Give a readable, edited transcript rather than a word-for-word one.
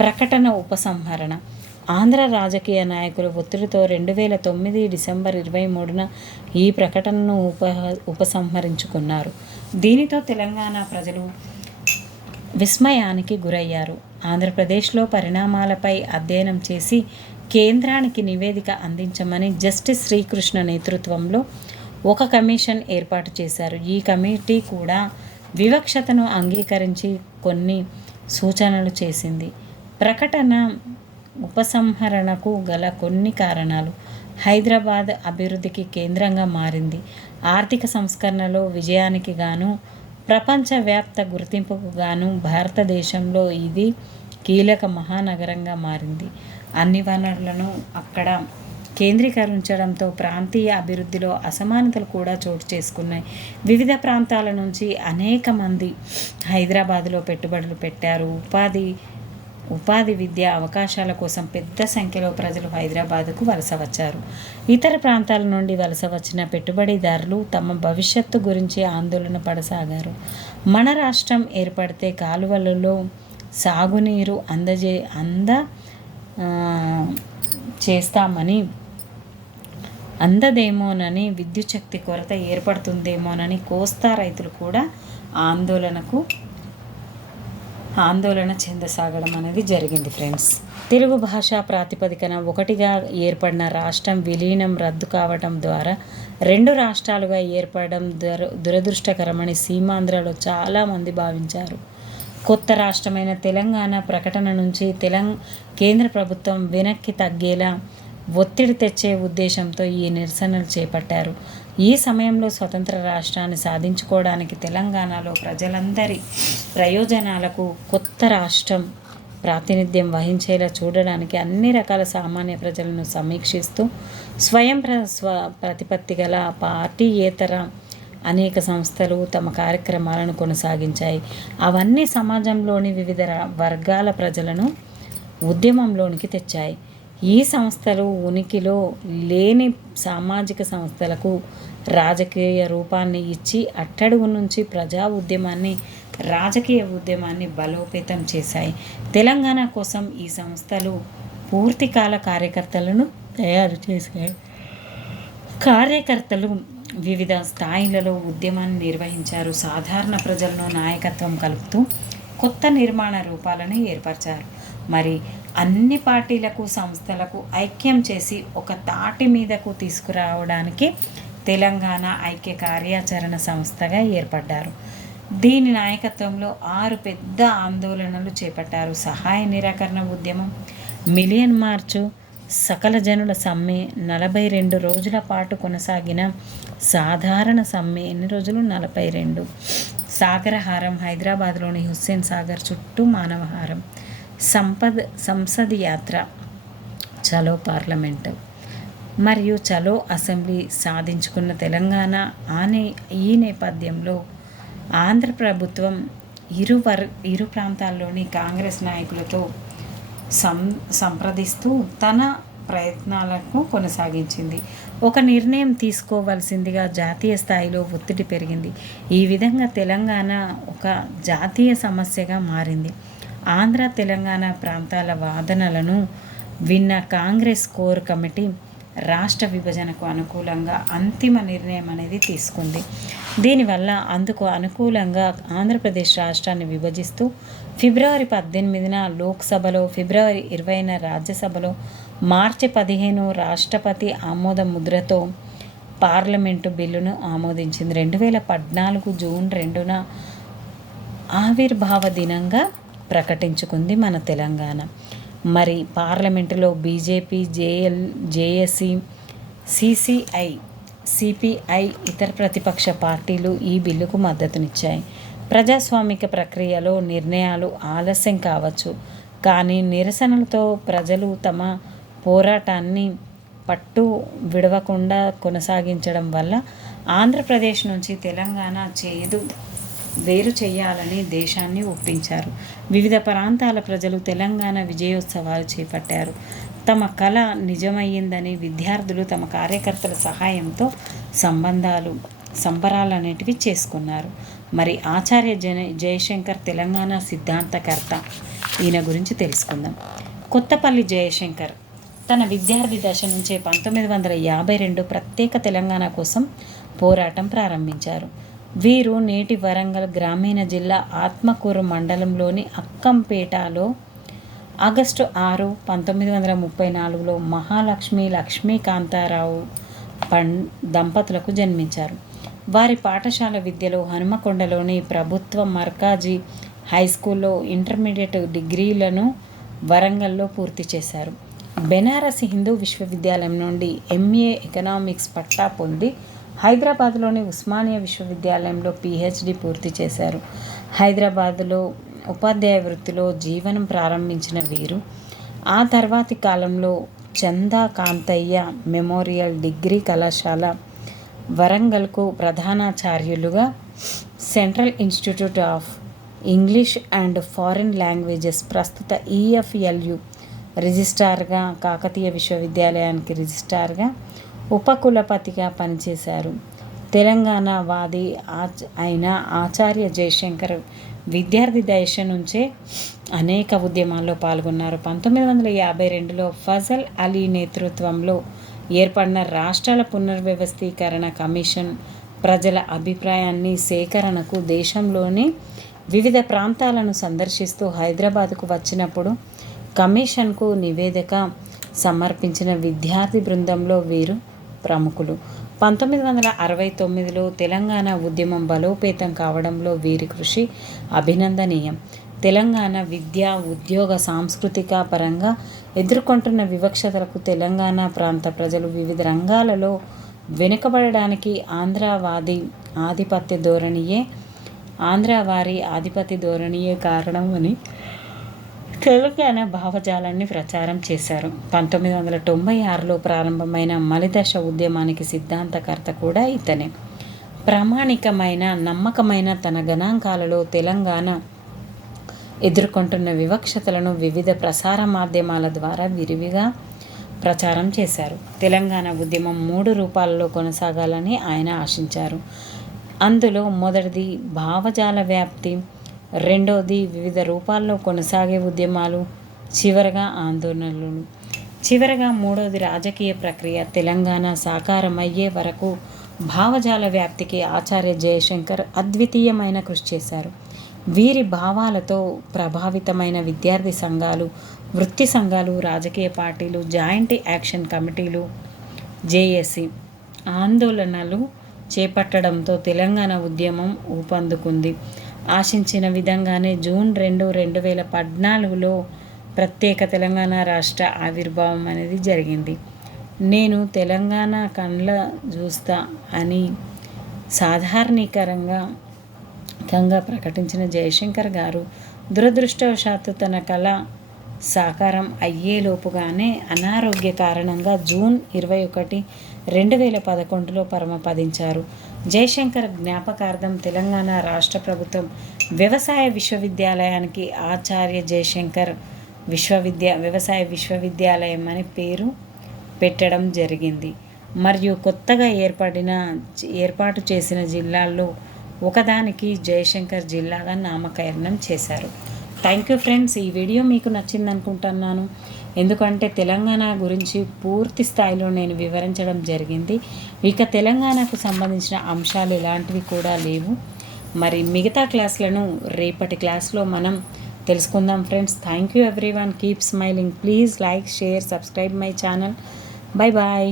ప్రకటన ఉపసంహరణ. ఆంధ్ర రాజకీయ నాయకుల ఒత్తిడితో 2009 డిసెంబర్ 23న ఈ ప్రకటనను ఉపసంహరించుకున్నారు. దీనితో తెలంగాణ ప్రజలు విస్మయానికి గురయ్యారు. ఆంధ్రప్రదేశ్లో పరిణామాలపై అధ్యయనం చేసి కేంద్రానికి నివేదిక అందించమని జస్టిస్ శ్రీకృష్ణ నేతృత్వంలో ఒక కమిషన్ ఏర్పాటు చేశారు. ఈ కమిటీ కూడా వివక్షతను అంగీకరించి కొన్ని సూచనలు చేసింది. ప్రకటన ఉపసంహరణకు గల కొన్ని కారణాలు: హైదరాబాద్ అభివృద్ధికి కేంద్రంగా మారింది. ఆర్థిక సంస్కరణలో విజయానికి గాను, ప్రపంచవ్యాప్త గుర్తింపుకు గాను భారతదేశంలో ఇది కీలక మహానగరంగా మారింది. అన్ని వనరులను అక్కడ కేంద్రీకరించడంతో ప్రాంతీయ అభివృద్ధిలో అసమానతలు కూడా చోటు చేసుకున్నాయి. వివిధ ప్రాంతాల నుంచి అనేక మంది హైదరాబాదులో పెట్టుబడులు పెట్టారు. ఉపాధి విద్యా అవకాశాల కోసం పెద్ద సంఖ్యలో ప్రజలు హైదరాబాదుకు వలస వచ్చారు. ఇతర ప్రాంతాల నుండి వలస వచ్చిన పెట్టుబడిదారులు తమ భవిష్యత్తు గురించి ఆందోళన పడసాగారు. మన రాష్ట్రం ఏర్పడితే కాలువలలో సాగునీరు అందదేమోనని, విద్యుత్ శక్తి కొరత ఏర్పడుతుందేమోనని కోస్తా రైతులు కూడా ఆందోళన చెందసాగడం అనేది జరిగింది ఫ్రెండ్స్. తెలుగు భాషా ప్రాతిపదికన ఒకటిగా ఏర్పడిన రాష్ట్రం విలీనం రద్దు కావడం ద్వారా 2 రాష్ట్రాలుగా ఏర్పడడం దురదృష్టకరమని సీమాంధ్రలో చాలామంది భావించారు. కొత్త రాష్ట్రమైన తెలంగాణ ప్రకటన నుంచి కేంద్ర ప్రభుత్వం వెనక్కి తగ్గేలా ఒత్తిడి తెచ్చే ఉద్దేశంతో ఈ నిరసనలు చేపట్టారు. ఈ సమయంలో స్వతంత్ర రాష్ట్రాన్ని సాధించుకోవడానికి తెలంగాణలో ప్రజలందరి ప్రయోజనాలకు కొత్త రాష్ట్రం ప్రాతినిధ్యం వహించేలా చూడడానికి అన్ని రకాల సామాన్య ప్రజలను సమీక్షిస్తూ స్వయం ప్రతిపత్తి గల పార్టీయేతర అనేక సంస్థలు తమ కార్యక్రమాలను కొనసాగించాయి. అవన్నీ సమాజంలోని వివిధ వర్గాల ప్రజలను ఉద్యమంలోనికి తెచ్చాయి. ఈ సంస్థలు ఉనికిలో లేని సామాజిక సంస్థలకు రాజకీయ రూపాన్ని ఇచ్చి అట్టడుగు నుంచి ప్రజా ఉద్యమాన్ని, రాజకీయ ఉద్యమాన్ని బలోపేతం చేశాయి. తెలంగాణ కోసం ఈ సంస్థలు పూర్తికాల కార్యకర్తలను తయారు చేశాయి. కార్యకర్తలు వివిధ స్థాయిలలో ఉద్యమాన్ని నిర్వహించారు. సాధారణ ప్రజలను నాయకత్వం కలుపుతూ కొత్త నిర్మాణ రూపాలను ఏర్పరిచారు. మరి అన్ని పార్టీలకు, సంస్థలకు ఐక్యం చేసి ఒక తాటి మీదకు తీసుకురావడానికి తెలంగాణ ఐక్య కార్యాచరణ సంస్థగా ఏర్పడ్డారు. దీని నాయకత్వంలో 6 పెద్ద ఆందోళనలు చేపట్టారు. సహాయ నిరాకరణ ఉద్యమం, మిలియన్ మార్చు, సకల జనుల సమ్మె, 42 రోజుల పాటు కొనసాగిన సాధారణ సమ్మె. ఎన్ని రోజులు? 42. సాగరహారం, హైదరాబాద్లోని హుస్సేన్ సాగర్ చుట్టూ మానవహారం, సంసద్ యాత్ర, చలో పార్లమెంటు మరియు చలో అసెంబ్లీ సాధించుకున్న తెలంగాణ. ఈ నేపథ్యంలో ఆంధ్ర ప్రభుత్వం ఇరు ప్రాంతాల్లోని కాంగ్రెస్ నాయకులతో సంప్రదిస్తూ తన ప్రయత్నాలను కొనసాగించింది. ఒక నిర్ణయం తీసుకోవలసిందిగా జాతీయ స్థాయిలో ఒత్తిడి పెరిగింది. ఈ విధంగా తెలంగాణ ఒక జాతీయ సమస్యగా మారింది. ఆంధ్ర, తెలంగాణ ప్రాంతాల వాదనలను విన్న కాంగ్రెస్ కోర్ కమిటీ రాష్ట్ర విభజనకు అనుకూలంగా అంతిమ నిర్ణయం అనేది తీసుకుంది. దీనివల్ల అందుకు అనుకూలంగా ఆంధ్రప్రదేశ్ రాష్ట్రాన్ని విభజిస్తూ ఫిబ్రవరి 18న లోక్సభలో, ఫిబ్రవరి 20న రాజ్యసభలో, మార్చి 15 రాష్ట్రపతి ఆమోద ముద్రతో పార్లమెంటు బిల్లును ఆమోదించింది. 2014 జూన్ 2న ఆవిర్భావ దినంగా ప్రకటించుకుంది మన తెలంగాణ. మరి పార్లమెంటులో బీజేపీ, జేఏసీ, సిపిఐ ఇతర ప్రతిపక్ష పార్టీలు ఈ బిల్లుకు మద్దతునిచ్చాయి. ప్రజాస్వామిక ప్రక్రియలో నిర్ణయాలు ఆలస్యం కావచ్చు, కానీ నిరసనలతో ప్రజలు తమ పోరాటాన్ని పట్టు విడవకుండా కొనసాగించడం వల్ల ఆంధ్రప్రదేశ్ నుంచి తెలంగాణ వేరు చేయాలని దేశాన్ని ఒప్పించారు. వివిధ ప్రాంతాల ప్రజలు తెలంగాణ విజయోత్సవాలు చేపట్టారు. తమ కళ నిజమయ్యిందని విద్యార్థులు తమ కార్యకర్తల సహాయంతో సంబరాలనేటివి చేసుకున్నారు. మరి ఆచార్య జయశంకర్ తెలంగాణ సిద్ధాంతకర్త. ఈయన గురించి తెలుసుకుందాం. కొత్తపల్లి జయశంకర్ తన విద్యార్థి దశ నుంచే 1952 ప్రత్యేక తెలంగాణ కోసం పోరాటం ప్రారంభించారు. వీరు నేటి వరంగల్ గ్రామీణ జిల్లా ఆత్మకూరు మండలంలోని అక్కంపేటలో ఆగస్టు 6, 1934లో మహాలక్ష్మి లక్ష్మీకాంతారావు దంపతులకు జన్మించారు. వారి పాఠశాల విద్యలో హనుమకొండలోని ప్రభుత్వ మర్కాజీ హై స్కూల్లో ఇంటర్మీడియట్ డిగ్రీలను వరంగల్లో పూర్తి చేశారు. బెనారస్ హిందూ విశ్వవిద్యాలయం నుండి ఎంఏ ఎకనామిక్స్ పట్టా పొంది హైదరాబాద్లోని ఉస్మానియా విశ్వవిద్యాలయంలో పిహెచ్డి పూర్తి చేశారు. హైదరాబాద్లో ఉపాధ్యాయ వృత్తిలో జీవనం ప్రారంభించిన వీరు ఆ తర్వాతి కాలంలో చందా కాంతయ్య మెమోరియల్ డిగ్రీ కళాశాల వరంగల్కు ప్రధానాచార్యులుగా, central institute of English and foreign languages ప్రస్తుత ఈఎఫ్ఎల్యు రిజిస్ట్రార్గా, కాకతీయ విశ్వవిద్యాలయానికి రిజిస్ట్రార్గా, ఉపకులపతిగా పనిచేశారు. తెలంగాణ వాది అయిన ఆచార్య జయశంకర్ విద్యార్థి దశ నుంచే అనేక ఉద్యమాల్లో పాల్గొన్నారు. 1952లో ఫజల్ అలీ నేతృత్వంలో ఏర్పడిన రాష్ట్రాల పునర్వ్యవస్థీకరణ కమిషన్ ప్రజల అభిప్రాయాన్ని సేకరణకు దేశంలోని వివిధ ప్రాంతాలను సందర్శిస్తూ హైదరాబాద్కు వచ్చినప్పుడు కమిషన్కు నివేదిక సమర్పించిన విద్యార్థి బృందంలో వీరు ప్రముఖులు. 1969లో తెలంగాణ ఉద్యమం బలోపేతం కావడంలో వీరి కృషి అభినందనీయం. తెలంగాణ విద్యా, ఉద్యోగ, సాంస్కృతిక పరంగా ఎదుర్కొంటున్న వివక్షతలకు తెలంగాణ ప్రాంత ప్రజలు వివిధ రంగాలలో వెనుకబడడానికి ఆంధ్రవారి ఆధిపత్య ధోరణియే కారణం అని తెలంగాణ భావజాలాన్ని ప్రచారం చేశారు. 1996లో ప్రారంభమైన మలిదశ ఉద్యమానికి సిద్ధాంతకర్త కూడా ఇతనే. ప్రామాణికమైన, నమ్మకమైన తన గణాంకాలలో తెలంగాణ ఎదుర్కొంటున్న వివక్షతలను వివిధ ప్రసార మాధ్యమాల ద్వారా విరివిగా ప్రచారం చేశారు. తెలంగాణ ఉద్యమం 3 రూపాలలో కొనసాగాలని ఆయన ఆశించారు. అందులో మొదటిది భావజాల వ్యాప్తి, రెండోది వివిధ రూపాల్లో కొనసాగే ఉద్యమాలు, చివరగా ఆందోళనలు, చివరగా మూడోది రాజకీయ ప్రక్రియ. తెలంగాణ సాకారమయ్యే వరకు భావజాల వ్యాప్తికి ఆచార్య జయశంకర్ అద్వితీయమైన కృషి చేశారు. వీరి భావాలతో ప్రభావితమైన విద్యార్థి సంఘాలు, వృత్తి సంఘాలు, రాజకీయ పార్టీలు, జాయింట్ యాక్షన్ కమిటీలు, జేఏసీ ఆందోళనలు చేపట్టడంతో తెలంగాణ ఉద్యమం ఊపందుకుంది. ఆశించిన విధంగానే జూన్ 2, 2014లో ప్రత్యేక తెలంగాణ రాష్ట్ర ఆవిర్భావం అనేది జరిగింది. నేను తెలంగాణ కండ్ల చూస్తా అని సాధారణీకరంగా ప్రకటించిన జయశంకర్ గారు దురదృష్టవశాత్తు తన కళ సాకారం అయ్యేలోపుగానే అనారోగ్య కారణంగా జూన్ 21, 2011లో పరమపదించారు. జయశంకర్ జ్ఞాపకార్థం తెలంగాణ రాష్ట్ర ప్రభుత్వం వ్యవసాయ విశ్వవిద్యాలయానికి ఆచార్య జయశంకర్ వ్యవసాయ విశ్వవిద్యాలయం అని పేరు పెట్టడం జరిగింది. మరియు కొత్తగా ఏర్పాటు చేసిన జిల్లాల్లో ఒకదానికి జయశంకర్ జిల్లాగా నామకరణం చేశారు. Thank you friends. ఈ వీడియో మీకు నచ్చింది అనుకుంటున్నాను. ఎందుకంటే తెలంగాణ గురించి పూర్తి స్థాయిలో నేను వివరించడం జరిగింది. ఇక తెలంగాణకు సంబంధించిన అంశాలు ఎలాంటివి కూడా లేవు. మరి మిగతా క్లాసులను రేపటి క్లాస్లో మనం తెలుసుకుందాం friends. Thank you everyone. Keep smiling. Please like, share, subscribe my channel. Bye bye.